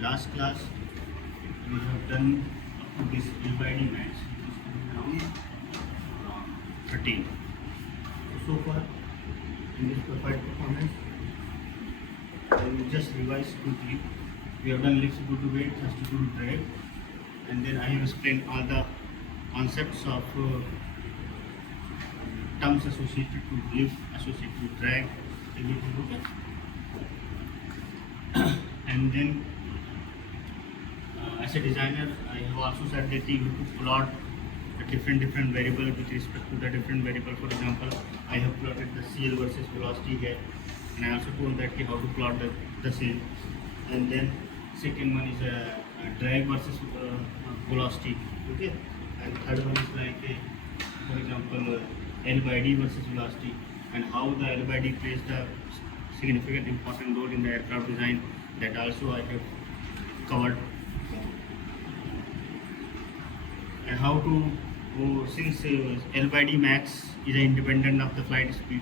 last class we have done up to this L/D max, which is around 13. So far in this profile performance, I will just revise quickly. We have done lift due to weight, thrust due to drag, and then I have explained all the concepts of terms associated to lift, associated to drag, everything. Okay. And then as a designer, I have also said that you have to plot the different variable with respect to the different variable. For example, I have plotted the CL versus velocity here, and I also told that how to plot the same. And then second one is a drag versus velocity. Okay. And third one is like for example, L/D versus velocity, and how the L/D plays the significant important role in the aircraft design. That also I have covered. And how to, since L/D max is independent of the flight speed,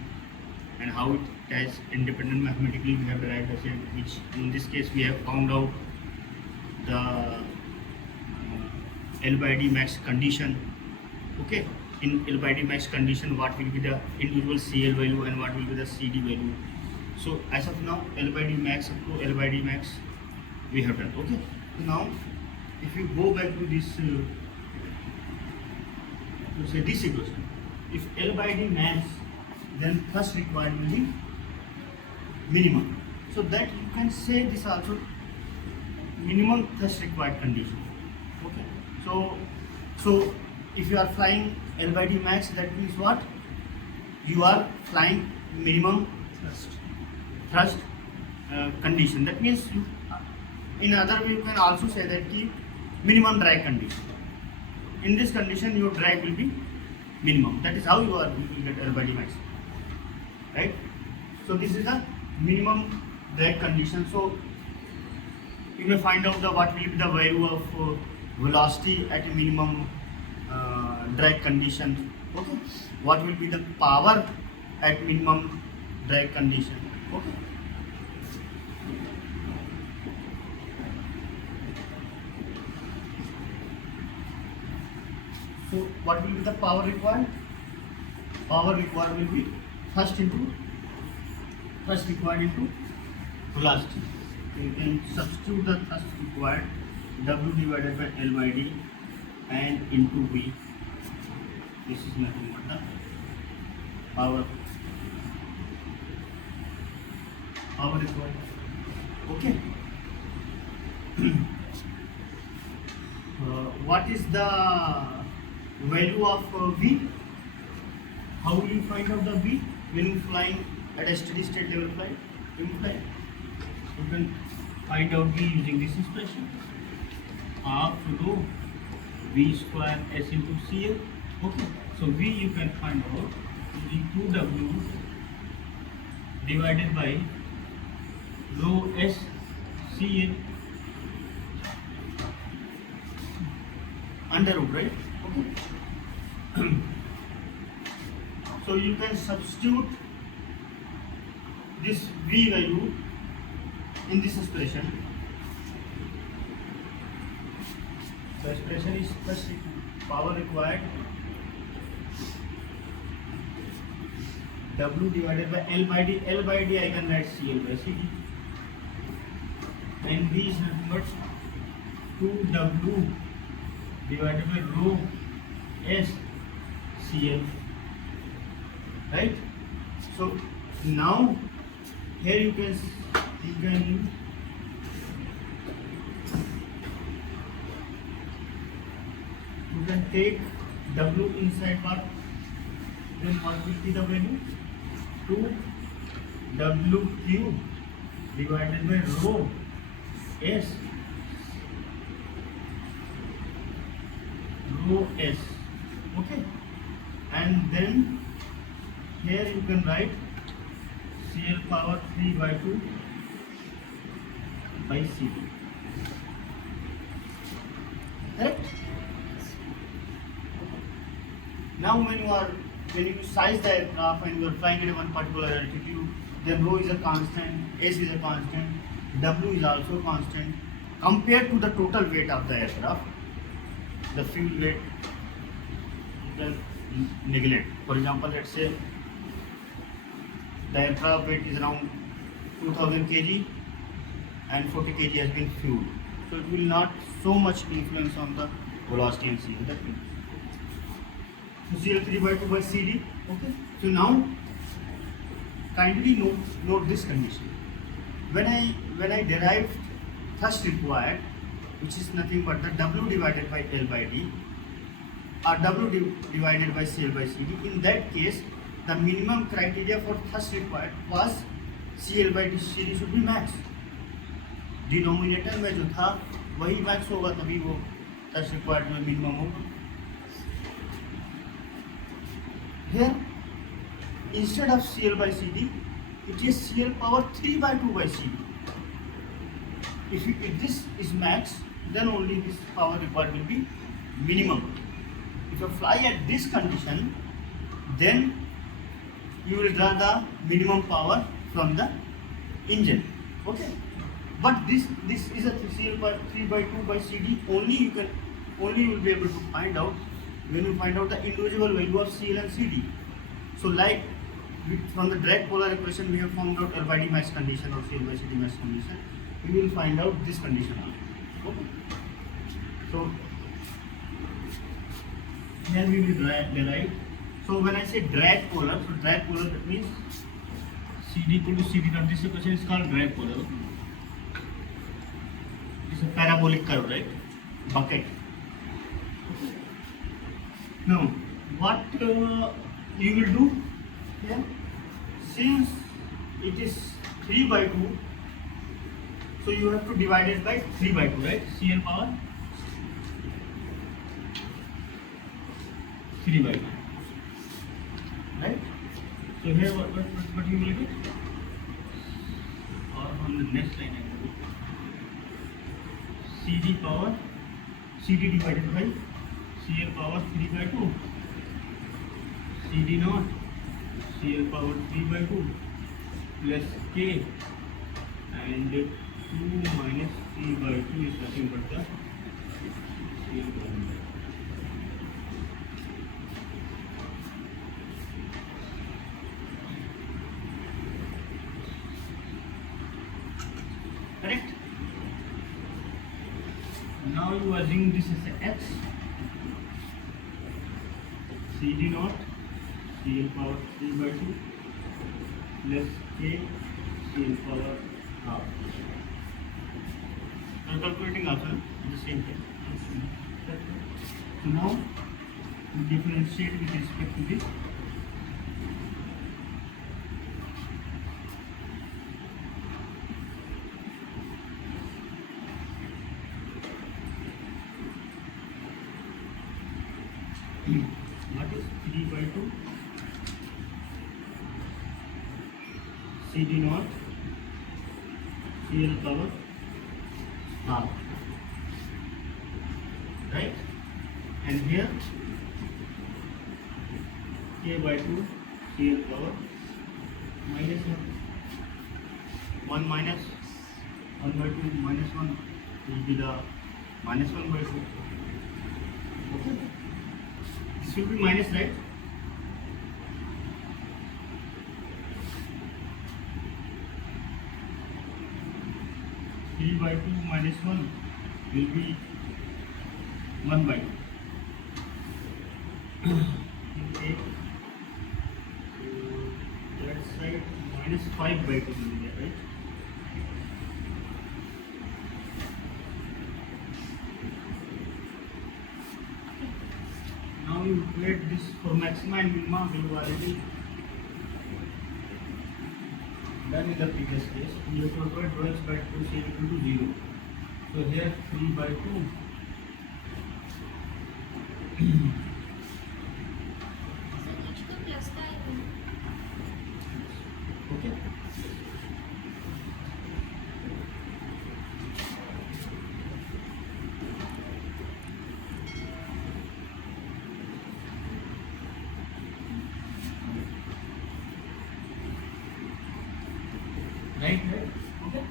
and how it is independent mathematically, we have derived the same, which in this case we have found out the L/D max condition. Okay, in L/D max condition, what will be the individual CL value and what will be the CD value. So as of now, L/D max up to L/D max we have done. Okay, so now if you go back to this to say this equation, if L/D max, then thrust required will be minimum. So that you can say this also minimum thrust required condition. Okay, so if you are flying L/D max, that means what? You are flying minimum thrust condition. That means you, in other way you can also say that the minimum drag condition. In this condition your drag will be minimum. That is how you will get L/D max, right? So this is the minimum drag condition. So you may find out what will be the value of velocity at a minimum drag condition. Okay, what will be the power at minimum drag condition. Okay. So what will be the power required? Power required will be thrust required into velocity. So you can substitute the thrust required, W divided by L/D and into V. This is nothing but the power required. Okay. What is the value of V? How will you find out the V when you flying at a steady state level flight? You can find out V using this expression, half rho V square S into CL. Okay, so V you can find out using 2W divided by rho S CL under root, right? Okay. So you can substitute this V value in this expression. The expression is thrust power required W divided by L/D. L/D I can write CL by CD, and V is nothing but 2W divided by rho S CL, right? So now here you can take W inside part, then what will be the value? 2W cube divided by rho S okay, and then here you can write CL power 3 by 2 by CD, correct? Now when you size the aircraft and you are flying at one particular altitude, then rho is a constant, S is a constant, W is also constant, compared to the total weight of the aircraft, the fuel weight you can neglect. For example, let's say the aircraft weight is around 2000 kg and 40 kg has been fueled. So it will not so much influence on the velocity and CL. That means so CL 3/2 by CD. Okay. So now kindly note this condition. When I derived thrust required, which is nothing but the W divided by L by D or W divided by CL by CD, in that case the minimum criteria for thrust required was CL by CD should be max. Denominator में जो था वही max होगा, तभी वो thrust required में minimum होगा. Here instead of CL by CD, it is CL power 3/2 by CD. If this is max, then only this power required will be minimum. If you fly at this condition, then you will draw the minimum power from the engine. Okay. But this is a CL by 3/2 by CD. Only you will be able to find out when you find out the individual value of CL and CD. So like from the direct polar equation we have found out L by D max condition or CL by CD max condition. We will find out this condition also. Okay. So here we will derive. So when I say drag polar, so drag polar, that means CD equal to CD dot. This equation is called drag polar. It's a parabolic curve, right? Bucket. Now, what you will do here, since it is 3/2, so you have to divide it by 3/2, right? CL power 3/2, right? So here what you will get, or on the next line I will do CD power CD divided by CL power 3/2, CD naught CL power 3/2 plus K, and 2 minus 3/2 is nothing but the CL power. Correct? Now you assume this is X, CD naught CL power 3/2 plus K CL power half. I'm calculating also the same thing. So now we differentiate with respect to this. What is 3/2? CD naught CL power half, right? And here K/2 CL power minus 1 minus 1/2 minus 1 will be the minus 1/2. Okay. This will be minus, right? by 2 minus 1 will be 1/2. Okay. So that side minus 5/2 will be there, right? Now you calculate this for maxima and minima. We have already done in the previous case. You have to calculate rho x by 2 is equal to 0. So here 3/2 okay. Right, okay.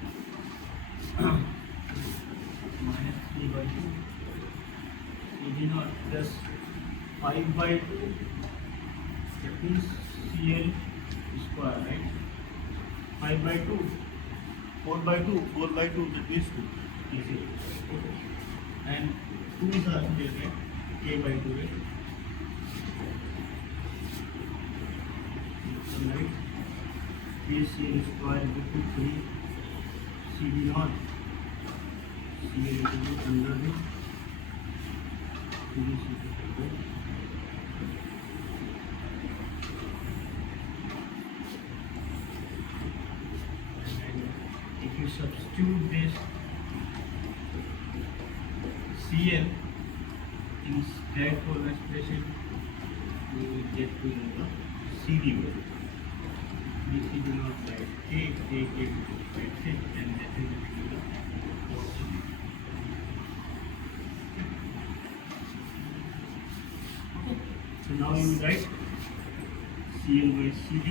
CD naught plus 5 by 2, that means CL square, right? 5 by 2, 4 by 2, 4 by 2, that means 2. Easy. Okay. And 2 is also there, right? K by 2, right? So, right? KCL square equal to 3 CD naught. CL equal to under the 3 CD naught. If you substitute this CL in straightforward expression, you will get to the CD value. This is not right. K by 6, and that is the 4 CD. Okay. So now you write CL by CD.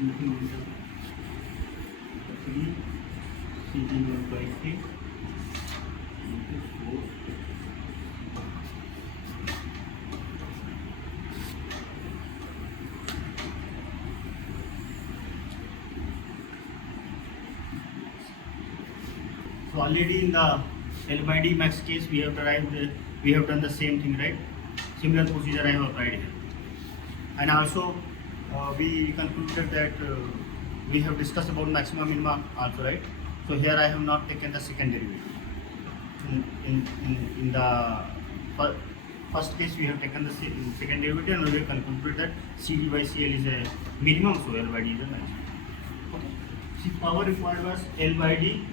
Nothing on the 3 CD naught by K into 4. So already in the L by D max case we have done the same thing, right? Similar procedure I have applied here. And also we concluded that we have discussed about maximum minima also, right? So here I have not taken the second derivative. In the first case we have taken the second derivative, and we have concluded that CD by CL is a minimum, so L by D is a maximum. Okay. See, power required was L by D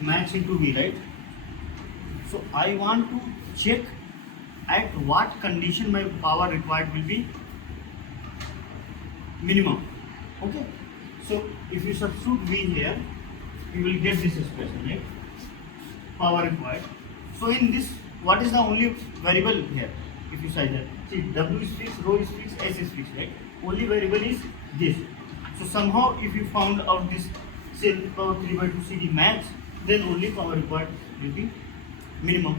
max into V, right? So I want to check at what condition my power required will be minimum. Okay. So if you substitute V here, you will get this expression, right? Power required. So in this, what is the only variable here? If you say that, see, W is fixed, rho is fixed, S is fixed, right? Only variable is this. So somehow if you found out this CL power 3 by 2 CD max, then only power required will be minimum.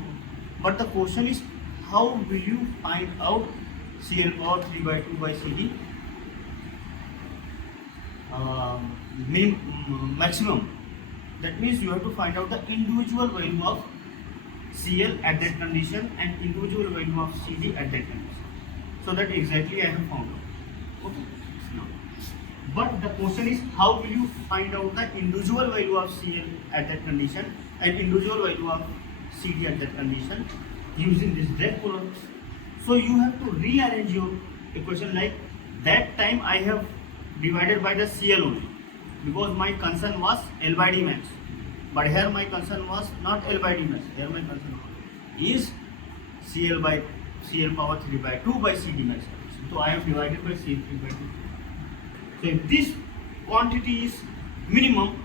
But the question is, how will you find out CL power 3 by 2 by CD maximum? That means you have to find out the individual value of CL at that condition and individual value of CD at that condition. So that exactly I have found out. Okay. Now, but the question is, how will you find out the individual value of CL at that condition and individual value of CD at that condition using this direct polar? So you have to rearrange your equation like that time I have divided by the CL only, because my concern was L by D max. But here my concern was not L by D max. Here my concern is CL power 3 by 2 by CD max. So I have divided by CL 3 by 2. So if this quantity is minimum,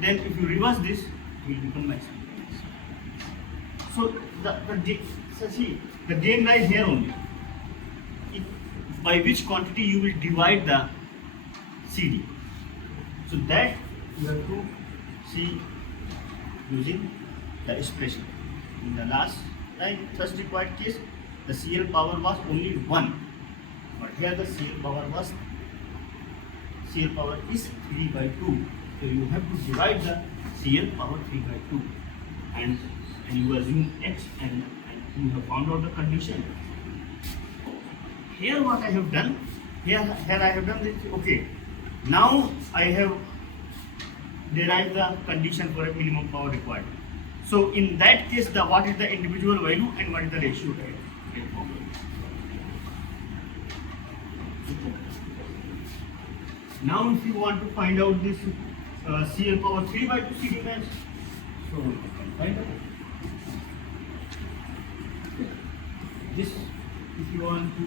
then if you reverse this, it will become maximum. So the game lies here only. By which quantity you will divide the CD. So that you have to see using the expression. In the last time, first required case, the CL power was only 1. But here the CL power is 3 by 2. So you have to divide the CL power 3 by 2. And you assume X and you have found out the condition. Here what I have done, here I have done this, okay. Now I have derived the condition for a minimum power required. So in that case, what is the individual value and what is the ratio? Now if you want to find out this CL power 3 by 2 CD max, so you can find out. This, if you want to,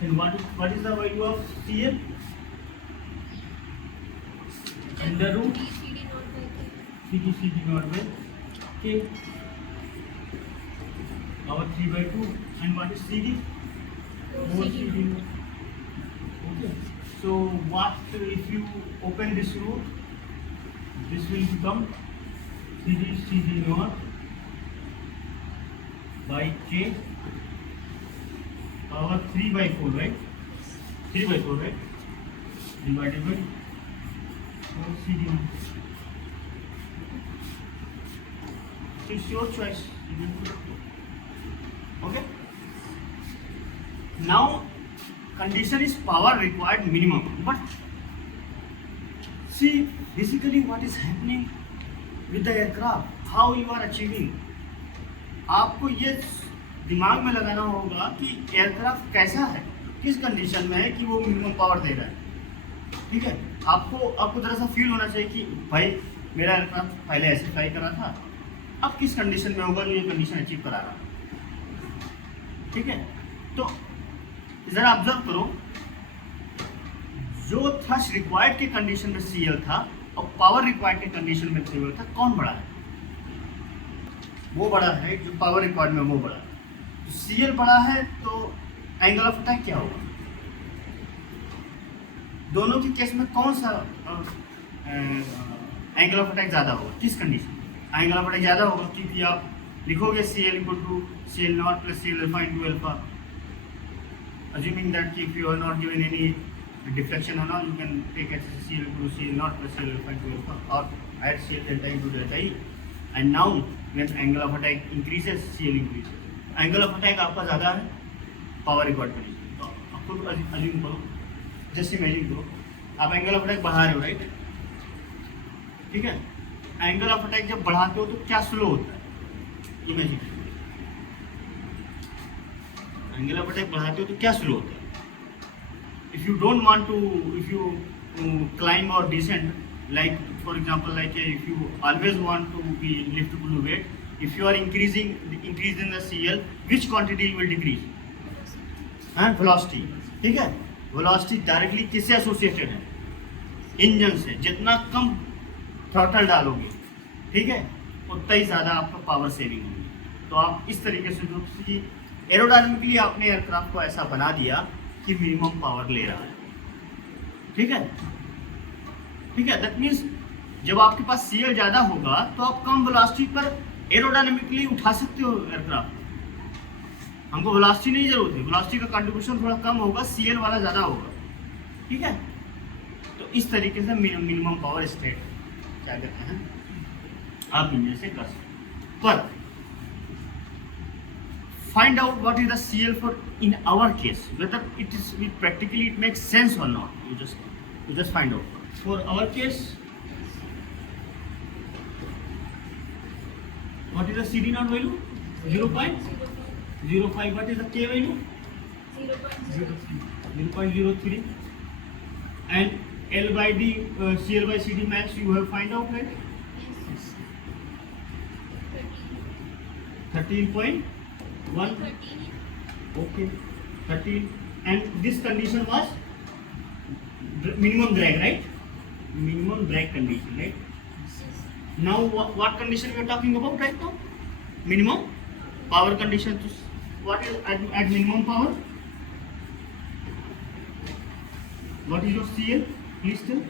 then what is the value of CL? Under root CD naught by K power 3 by 2, and what is CD? 4 CD naught. Okay. So what if you open this root? This will become CD naught by k power 3/4, right? 3/4, right? Divided by 4 CD. So it's your choice. Okay. Now condition is power required minimum, but see basically what is happening with the aircraft, how you are achieving. आपको ये दिमाग में लगाना होगा कि aircraft कैसा है, किस कंडीशन में है कि वो मिनिमम पावर दे रहा है. ठीक है, आपको जरा सा फील होना चाहिए कि भाई मेरा एयरक्राफ्ट पहले ऐसे फ्लाई कर रहा था, अब किस कंडीशन में होगा जो ये कंडीशन अचीव करा रहा है. ठीक है, तो ज़रा ऑब्जर्व करो, जो थ्रस्ट रिक्वायर्ड के कंडीशन में CL था और पावर रिक्वायर्ड के कंडीशन में CL था, कौन बड़ा है? वो बड़ा है जो पावर रिक्वायर्ड में वो बड़ा है. तो CL बड़ा है तो एंगल ऑफ अटैक क्या होगा? दोनों के केस में कौन सा एंगल ऑफ अटैक ज़्यादा होगा? किस कंडीशन में एंगल ऑफ अटैक ज़्यादा होगा? क्योंकि आप लिखोगे CL = CL0 + CL alpha into alpha, assuming that if you are not given any deflection or not, you can take as CL = CL0 + CL alpha into alpha, or add CL delta into delta E. And now when angle of attack increases, CL increases. Angle of attack आपका ज़्यादा है power required condition, तो आप खुद assume करो, just imagine करो आप angle of attack बढ़ा रहे हो, राइट? ठीक है, एंगल ऑफ अटैक जब बढ़ाते हो तो क्या स्लो होता है? इमेजिन, एंगल ऑफ अटैक बढ़ाते हो तो क्या स्लो होता है? If you don't want to, if you climb और descend, like for example, like if you always want to be liftable weight, if you are increasing the CL, which quantity will decrease? Velocity. ठीक है, velocity directly किससे associated है? Engine से. जितना कम throttle डालोगे, ठीक है, उतना ही ज़्यादा आपका पावर सेविंग होगी. तो आप इस तरीके से जो कि एरोडायनामिकली आपने एयरक्राफ्ट को ऐसा बना दिया कि मिनिमम पावर ले रहा है. ठीक है, ठीक है, दैट मीन्स जब आपके पास CL ज़्यादा होगा तो आप कम वेलोसिटी पर एरोडायनामिकली उठा सकते हो एयरक्राफ्ट. हमको वेलोसिटी नहीं जरूरत है, वेलोसिटी का कंट्रीब्यूशन थोड़ा कम होगा, CL वाला ज़्यादा होगा. ठीक है, तो इस तरीके से मिनिमम पावर स्टेट क्या कहते हैं आप इंजन से कर सकते. पर find out what is the CL for in our case, whether it is practically it makes sense और not. You just find out. For our case, what is the CD naught value? 0.05. What is the K value? 0.03. And L by D, CL by CD max you have find out, right? 13.1. Okay, 13. And this condition was minimum drag, right? Minimum drag condition, right? Now what condition we are talking about right now? Minimum power condition. What is at minimum power? What is your CL? Please tell.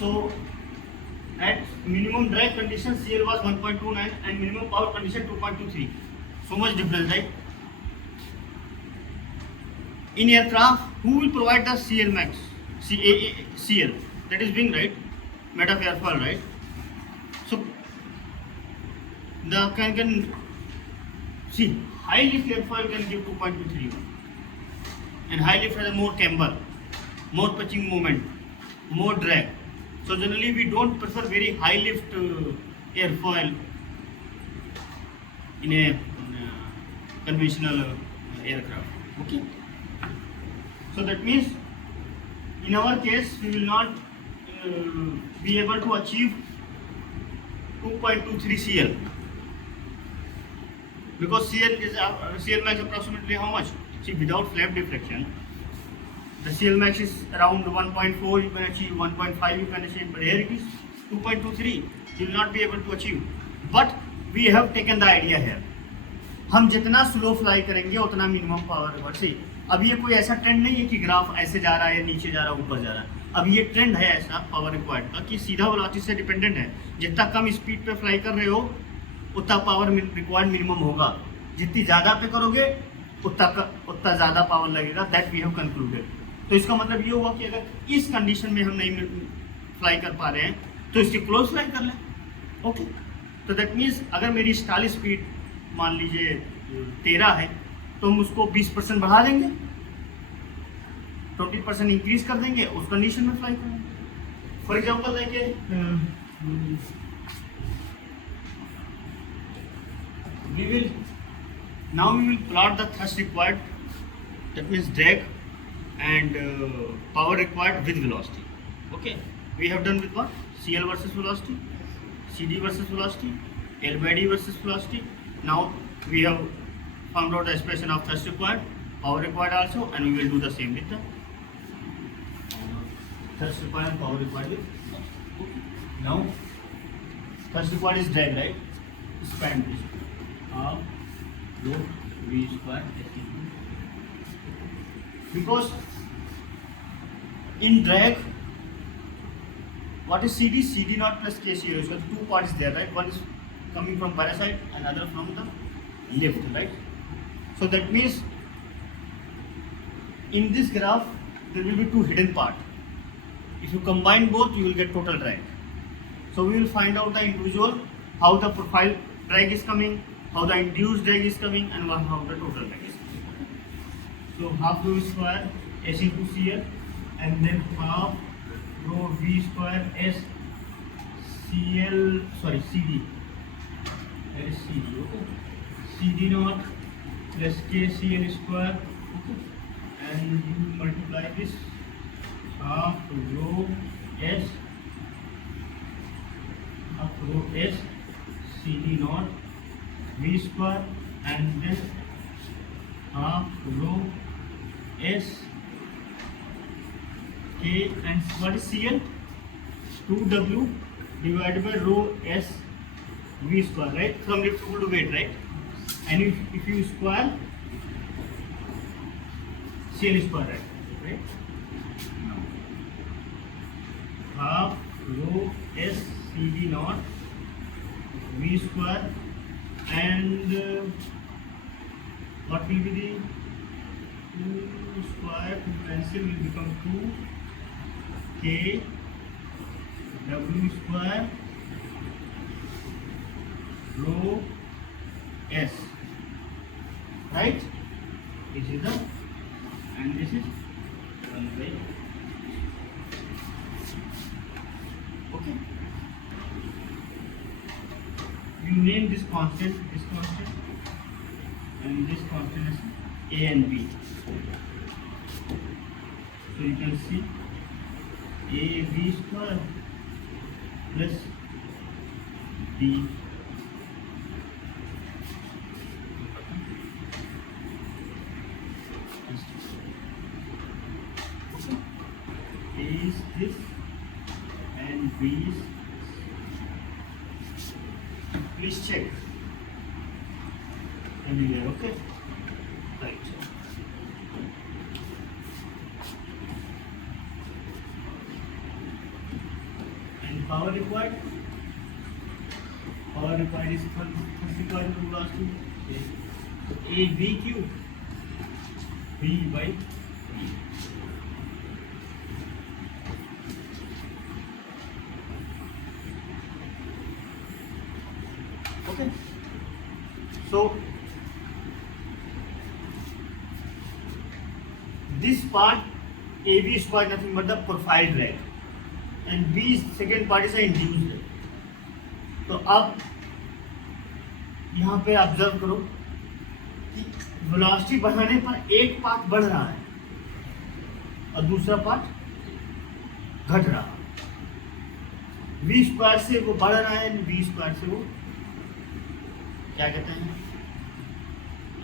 So at minimum drag condition CL was 1.29 and minimum power condition 2.23. So much difference, right? In aircraft, who will provide the CL max? CL, that is wing, right? Made of airfoil, right? So the can see high lift airfoil can give 2.23, and high lift has a more camber, more pitching moment, more drag. So generally we don't prefer very high lift airfoil in a conventional aircraft. Okay. So that means in our case we will not be able to achieve 2.23 CL because CL max approximately how much? See, without flap deflection the CL max is around 1.4. you can achieve 1.5, you can achieve, but here it is 2.23. you will not be able to achieve. But we have taken the idea here, हम जितना slow fly करेंगे उतना minimum power required. से अब ये कोई ऐसा trend नहीं है कि ग्राफ ऐसे जा रहा है, नीचे जा रहा है, ऊपर जा रहा है. अब ये ट्रेंड है ऐसा पावर रिक्वायर्ड का कि सीधा वेलोसिटी से डिपेंडेंट है. जितना कम स्पीड पे फ्लाई कर रहे हो उतना पावर रिक्वायर्ड मिनिमम होगा। जितनी ज़्यादा पे करोगे उतना ज़्यादा पावर लगेगा। That we have concluded. तो इसका मतलब ये हुआ कि अगर इस कंडीशन में हम नहीं फ्लाई कर पा रहे हैं तो इसकी क्लोज फ्लाई कर लें। ओके, तो दैट मीन्स अगर मेरी स्टाल स्पीड मान लीजिए 13 है तो हम उसको 20% बढ़ा देंगे, 20% इंक्रीज कर देंगे, उस कंडीशन में फ्लाई करेंगे। फॉर एग्जाम्पल देखिए, we will plot the thrust required, that means drag and power required with velocity. Okay, we have done with what? CL versus velocity, CD versus velocity, L by D versus velocity. Now we have found out the expression of thrust required, power required also, and we will do the same with the thrust required and power required with. Now thrust required is drag, right? Expand this. Half rho v square ST. Because in drag, what is CD? CD naught plus KC. So two parts there, right? One is coming from parasite and other from the left, right? So that means in this graph there will be two hidden parts. If you combine both, you will get total drag. So we will find out the individual, how the profile drag is coming, how the induced drag is coming, and how the total drag is coming. So half rho square S into CL, and then half rho V square S CL, sorry, CD. That is CD, okay. CD naught plus KCL square, okay. And you multiply this half rho S CD naught V square, and then half rho S K, and what is CL? 2W divided by rho S V square, right? From lift to weight, right? And if you square CL square, right? Now half rho S CD naught V square, and what will be the 2 square to cancel will become 2 K W square rho S, right? This is the, and this is 1 by, okay. You name this constant, and this constant is A and B. So you can see AB square plus B. A is this and B is. Please check everywhere, okay? Right. And power required? Power required is first required to last two. So A V cube V by V. Okay. So this part AB is quite nothing but the profile drag, and B second part is the induced drag. तो अब यहाँ पे observe करो कि velocity बढ़ाने पर एक part बढ़ रहा है और दूसरा पार्ट घट रहा है। V स्क्वायर से वो बढ़ रहा है, V स्क्वायर से वो क्या कहते हैं,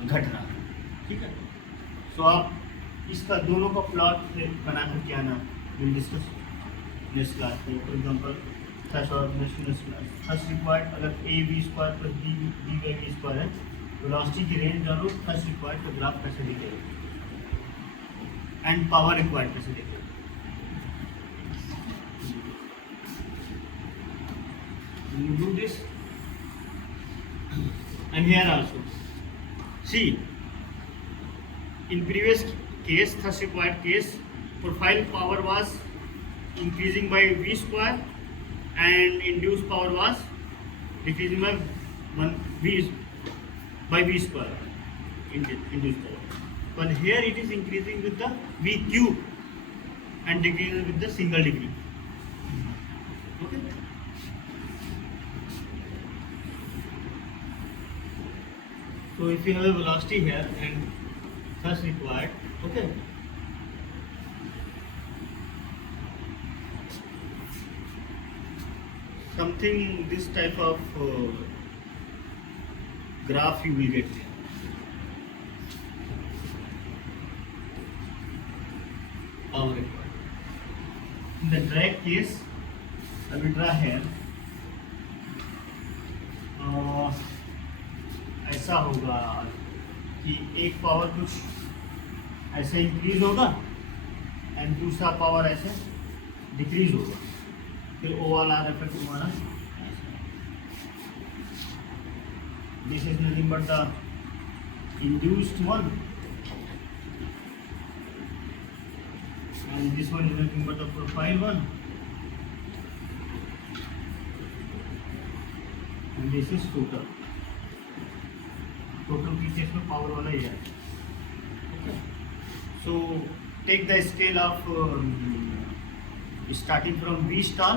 घट रहा है, ठीक है। सो आप इसका दोनों का प्लॉट बनाकर क्या ना विल डिस्कस नेक्स्ट क्लास में। फॉर एग्जांपल थ्रस्ट और नेक्स्ट क्लास थ्रस्ट रिक्वायर्ड अगर A V square plus D by V square है, वेलोसिटी की रेंज डालो, थ्रस्ट रिक्वायर्ड का ग्राफ कैसे दिखेगा एंड पावर रिक्वायर्ड कैसे दिखेगा। You do this, and here also. See, in previous case, thrust required case, profile power was increasing by v square and induced power was decreasing by v square induced power. But here it is increasing with the v cube and decreasing with the single degree. Okay. So if you have a velocity here and thrust required, okay. Something this type of graph you will get there. Power required. In the drag case, I will draw here. ऐसा होगा कि एक power कुछ ऐसे increase होगा and दूसरा power ऐसे decrease होगा, फिर ओवरऑल इफेक्ट हमारा this is nothing but the induced one and this one is nothing but the profile one, and this is total की केस में पावर वाला ही है. Okay. So take the scale of starting from V star.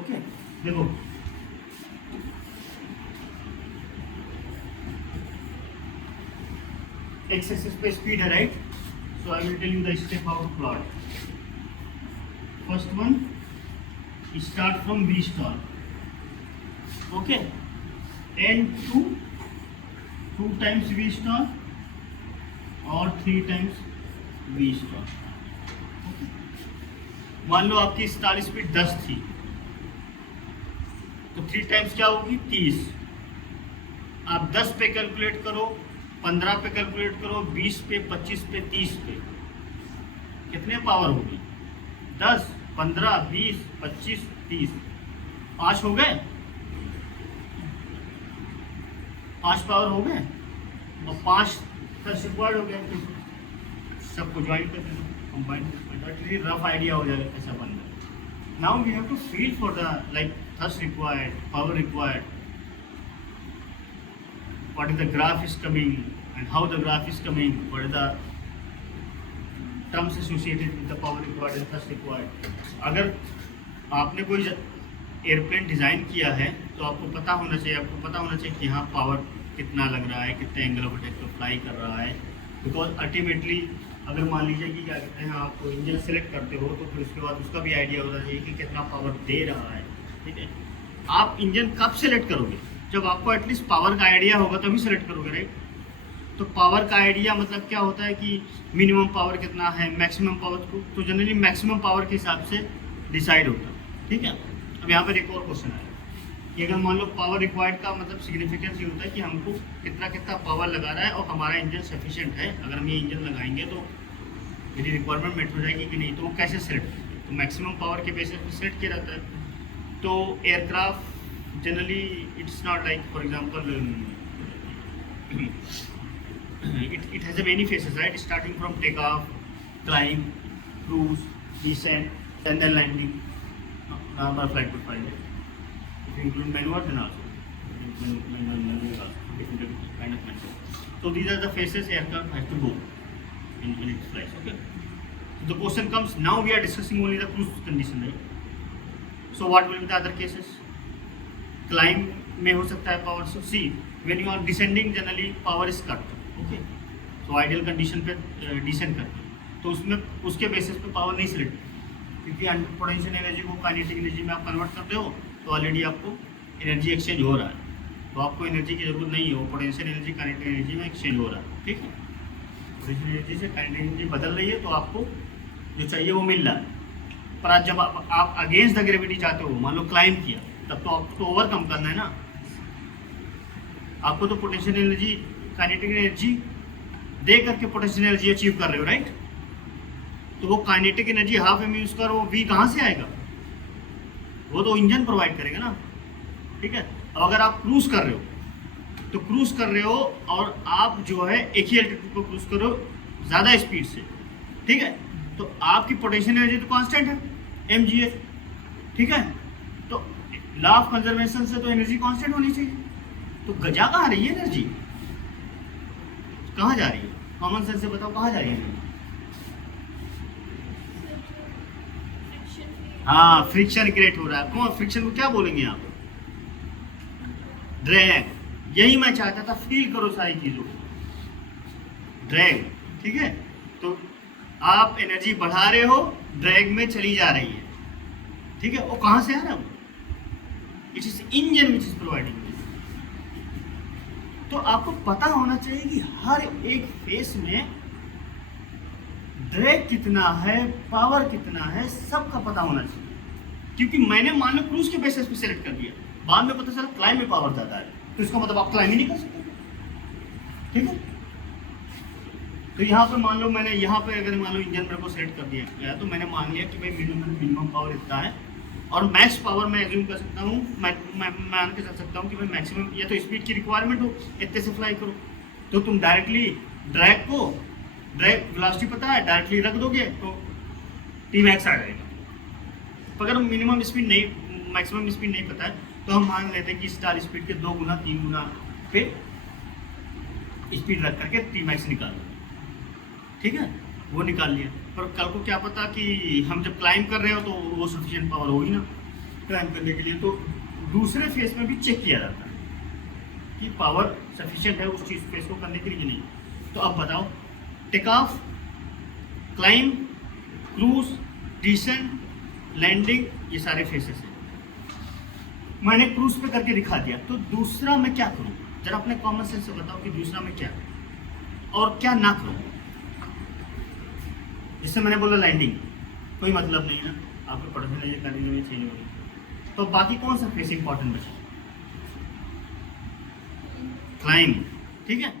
Okay. देखो x axis पे speed है, right? So I will tell you the step how to plot. First one, start from V star. Okay. And 2 times V star और 3 times V star. Okay. मान लो आपकी star speed 10 थी, तो 3 times क्या होगी 30. आप 10 पे कैलकुलेट करो, 15 पे कैलकुलेट करो, 20 पे, 25 पे, 30 पे, कितने पावर होगी? 10, 15, 20, 25, 30. 5 हो गए, 5 पावर हो गए और 5 तक रिक्वायर्ड हो गए. सबको ज्वाइन कर देना, कंबाइन रफ आइडिया हो जाएगा कैसा बन रहा है. Now we have to feel for the like thrust required, power required, what is the graph is coming and how the graph is coming, what are the terms associated with the power required and thrust required. अगर आपने कोई airplane design किया है तो आपको पता होना चाहिए कि यहाँ पावर कितना लग रहा है, कितने एंगल ऑफ अटैक पर फ्लाई कर रहा है. बिकॉज अल्टीमेटली अगर मान लीजिए कि क्या कहते हैं आप इंजन सेलेक्ट करते हो तो फिर उसके बाद उसका भी आइडिया होना चाहिए कि कितना पावर दे रहा है. ठीक है. आप इंजन कब सेलेक्ट करोगे? जब आपको एटलीस्ट पावर का आइडिया होगा तभी सेलेक्ट करोगे, राइट? तो पावर का आइडिया मतलब क्या होता है कि मिनिमम पावर कितना है, मैक्सिमम पावर को तो जनरली मैक्सिमम पावर के हिसाब से डिसाइड होता है. ठीक है. अब यहाँ पर एक और क्वेश्चन आया कि अगर मान लो पावर रिक्वायर्ड का मतलब सिग्निफिकेंस ये होता है कि हमको कितना पावर लगा रहा है और हमारा इंजन सफिशिएंट है. अगर हम ये इंजन लगाएंगे तो मेरी रिक्वायरमेंट मेट हो जाएगी कि नहीं, तो वो कैसे सेलेक्ट करेंगे? तो मैक्सिमम पावर के बेसिस पर सेलेक्ट किया जाता है. तो aircraft generally it's not like, for example, it has a many phases, right? Starting from takeoff, climb, cruise, descent, and then landing. Normal flight profile. If you include manual, then also manual also different kind of manual. So these are the phases aircraft has to go in its flights. Okay. So the question comes now. We are discussing only the cruise condition, right? So what will be the other cases? Climb में हो सकता है power. So see when you are descending generally power is cut. Okay. तो ideal condition पे descend करते हैं तो उसमें उसके बेसिस पे पावर नहीं सिलेक्ट, क्योंकि पोटेंशियल एनर्जी को काइनेटिक एनर्जी में आप कन्वर्ट करते हो तो ऑलरेडी आपको एनर्जी एक्सचेंज हो रहा है, तो आपको एनर्जी की जरूरत नहीं है. पोटेंशियल एनर्जी काइनेटिक एनर्जी में एक्सचेंज हो रहा है. ठीक है. पोटेंशियल एनर्जी से काइनेटिक एनर्जी बदल रही है तो आपको जो चाहिए वो मिल रहा है. पर आज जब आप अगेंस्ट द ग्रेविटी चाहते हो, मान लो क्लाइंब किया, तब तो आपको तो ओवरकम करना है ना. आपको तो पोटेंशियल एनर्जी काइनेटिक एनर्जी दे करके पोटेंशियल एनर्जी अचीव कर रहे हो, राइट? तो वो kinetic energy half M use कर, वो वी कहाँ से आएगा? वो तो इंजन प्रोवाइड करेगा ना. ठीक है. अब अगर आप क्रूज कर रहे हो तो क्रूज कर रहे हो और आप जो है एक ही एल्टीट्यूड पर क्रूज करो ज़्यादा स्पीड से, ठीक है, तो आपकी पोटेंशियल एनर्जी तो कांस्टेंट है mgh, ठीक है, तो लॉ ऑफ कंजर्वेशन से तो एनर्जी कांस्टेंट होनी चाहिए, तो जा कहाँ रही है एनर्जी, कहाँ जा रही है, कॉमन सेंस से बताओ कहाँ जा रही है। हाँ, फ्रिक्शन क्रिएट हो रहा है। कौन फ्रिक्शन को क्या बोलेंगे आप, ड्रैग। यही मैं चाहता था, फील करो सारी चीजों को, ड्रैग, ठीक है, तो आप एनर्जी बढ़ा रहे हो, ड्रैग में चली जा रही है, ठीक है, वो कहां से आ रहा है, it is engine which is providing. तो आपको पता होना चाहिए कि हर एक फेस में ड्रैग कितना है, पावर कितना है, सबका पता होना चाहिए, क्योंकि मैंने मान लो क्रूज के बेसिस पे सेलेक्ट कर दिया, बाद में पता चला क्लाइंब में पावर ज्यादा है, तो इसका मतलब आप क्लाइंब ही नहीं कर सकते, ठीक है। तो यहाँ पे मान लो मैंने यहाँ पे अगर मान लो इंजन मेरे को सेलेक्ट कर दिया गया, तो मैंने मान लिया कि भाई मिनिमम पावर इतना है, और मैक्स पावर मैं एज्यूम कर सकता हूँ, मैं मान के चल सकता हूँ कि भाई मैक्सिमम या तो स्पीड की रिक्वायरमेंट हो, इतने से फ्लाई करो, तो तुम डायरेक्टली ड्रैग वेलोसिटी पता है, डायरेक्टली रख दोगे तो टी मैक्स आ जाएगा। अगर मिनिमम स्पीड नहीं, मैक्सिमम स्पीड नहीं पता है, तो हम मान लेते हैं कि स्टार स्पीड के 2 गुना 3 गुना पे स्पीड रख करके टी मैक्स निकाल लो, ठीक है, वो निकाल लिया। पर कल को क्या पता कि हम जब क्लाइंब कर रहे हो तो वो सफिशिएंट पावर होगी ना क्लाइंब करने के लिए, तो दूसरे फेस में भी चेक किया जाता है कि पावर सफिशिएंट है उस चीज़ फेस को करने के लिए नहीं। तो अब बताओ, take off, climb, cruise, descent, landing, ये सारे फेसेस हैं। मैंने क्रूज पे करके दिखा दिया, तो दूसरा मैं क्या करूँ, जरा अपने कॉमन सेंस से बताओ कि दूसरा मैं क्या और क्या ना करूँ। जिससे मैंने बोला लैंडिंग, कोई मतलब नहीं ना, आपको पढ़ने ये करने में चेंज होगी, तो बाकी कौन सा फेस इंपॉर्टेंट बचा, क्लाइंब, ठीक है।